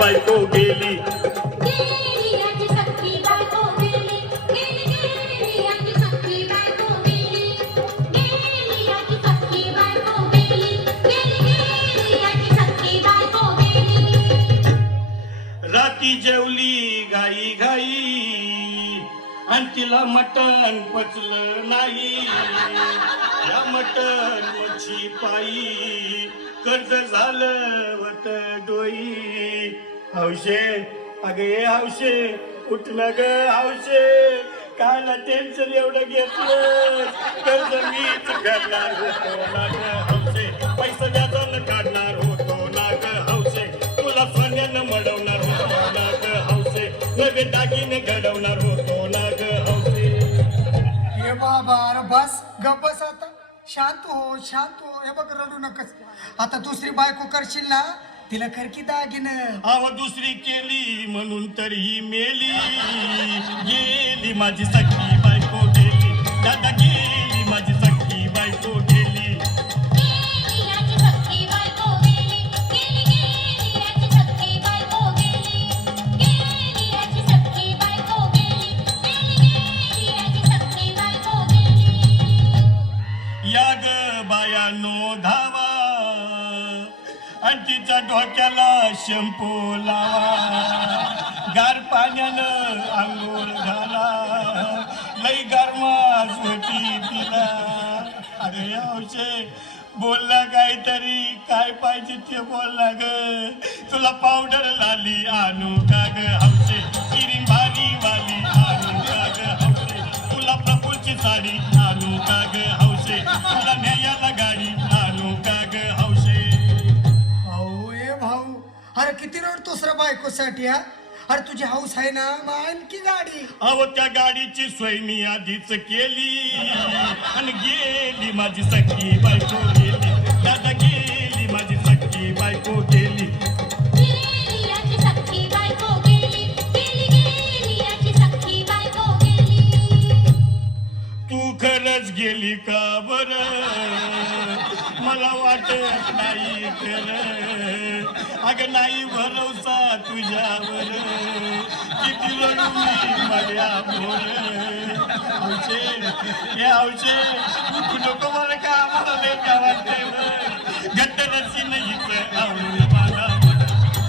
बायको गेली गेली याची सख्खी बायको गेली गेली गेली याची सख्खी बायको गेली गेली याची सख्खी बायको गेली गेली गेली याची सख्खी बायको गेली राती जेवली गाई गाई आणि तिला मटण पचलं नाही या मटण मच्छी पायी कर्ज झालं वत डोई हौशे अगं ये हौशे उठलं ग हौशे कायला टेन्शन एवढं घेतलं कर्ज मीच करणार होतो ना ग हौशे पैसा व्याजानं काढणार होतो ना ग हौशे तुला सोन्यानं मडवणार होतो ना ग हौशे नवे दागिने घडवणार होतो ना ग हौशे हे बाबा अरे बस गप बस आता शांत हो हे बघ रडू नकस आता दुसरी बायको करशील ना तिला खरकी दागिनं अव दुसरी केली म्हणून तर ही मेली गेली माझी सख्खी बायको गेली दादा गेली माझी सख्खी बायको गेली गेली याची सख्खी बायको गेली गेली गेली याची सख्खी बायको गेली गेली याची सख्खी बायको गेली गेली गेली याची सख्खी बायको गेली या ग बायानो धावा आणि तिच्या डोक्याला शॅम्पू लावा गार पाण्यानं आंघोळ घाला लई गरमास होती तिला अरे हौशे बोलला काहीतरी काय पाहिजे ते बोलला ग तुला पावडर लाली आणू का ग हौशे किरीम भारी वाली आणू का ग हौशे तुला प्रफुलची साडी आणू का ग हौशे तुला न्यायाला गाडी आणू का ग हौशे भाऊ ए भाऊ अरे किती रडतोस रे बायकोसाठी हा अरे तुझी हौस आहे ना मग आणखी गाडी अहो त्या गाडीची सोय मी आधीच केली आणि गेली माझी सख्खी बायको गेली दादा गेली माझी सख्खी बायको गेली गेली याची सख्खी बायको गेली गेली गेली याची सख्खी बायको गेली तू खरंच गेली का बर मला वाटत नाही खरं अगं नाही भरोसा तुझ्यावर किती रडू मी माझ्यावर हौशे हे हौशे तू नको मला का आम्हाला लय का वाटतंय घट्ट रस्सी नाहीच आवडून मला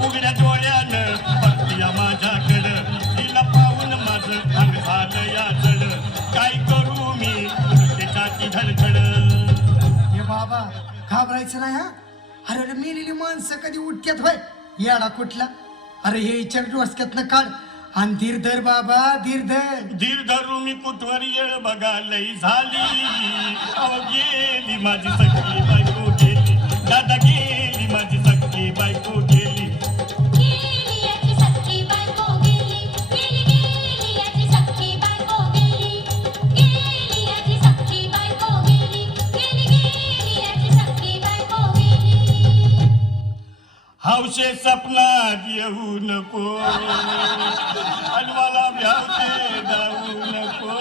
उघड्या डोळ्यानं बघतीया माझ्याकडं तिला पाहून माझं अंग झालं या जड काय करू मी त्याची धडधड हे बाबा घाबरायचं नाही हा अरे मेलेली माणसं कधी उठक्यात होय येडा कुठला अरे हे इच्छा डोसक्यातनं काढ आणि धीर धर बाबा धीर धर धीर धरू मी कुठवर येळ बघा लई झाली अव गेली माझी सख्खी बायको गेली दादा गेली माझी सख्खी बायको गेली गेली याची सख्खी बायको गेली गेली गेली याची सख्खी बायको गेली गेली याची सख्खी बायको गेली गेली गेली याची सख्खी बायको गेली हौशे सपनात येऊ नको आणि मला भ्यावते जाऊ नको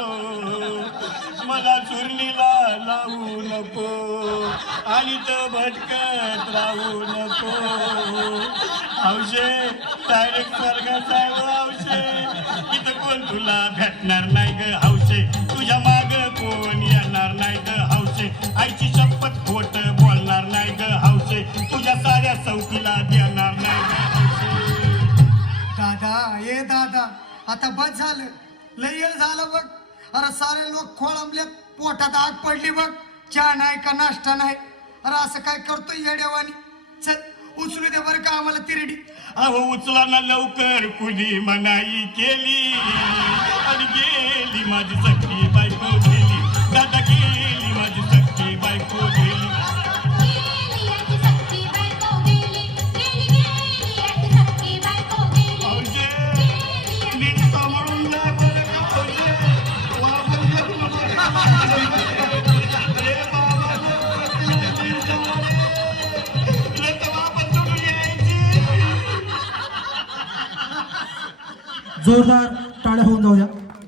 मला चुरणीला लावू नको आणि तो भटकत राहू नको हौशे डायरेक्ट स्वर्गात आहे हौशे इथं कोण तुला भेटणार नाही ग हौशे तुझ्या माग कोण येणार नाही ग हौशे आईची शपथ खोट बोलणार नाही ग हौशे तुझ्या साऱ्या चौकीला देणार नाही ग हौशे दादा ए दादा आता बस झालं लय येळ झालं बघ अरे सारे लोक खोळंबले पोटात आग पडली बघ चहा नाही का नाश्ता नाही अरे असं काय करतोय येड्यावानी चल उचलू दे बरं का आम्हाला तिरडी अहो उचला ना लवकर कुणी मनाई केली आणि गेली माझी सख्खी बायको गेली दादा गेली माझी सख्खी बायको गेली गेली याची सख्खी बायको गेली गेली गेली याची सख्खी बायको गेली हौशे नीट सांभाळून जा बरं का हौशे वापस येऊ नको रे बाबा रे तर वापस सोडून यायची जोरदार टाळ्या होऊन जाऊ द्या.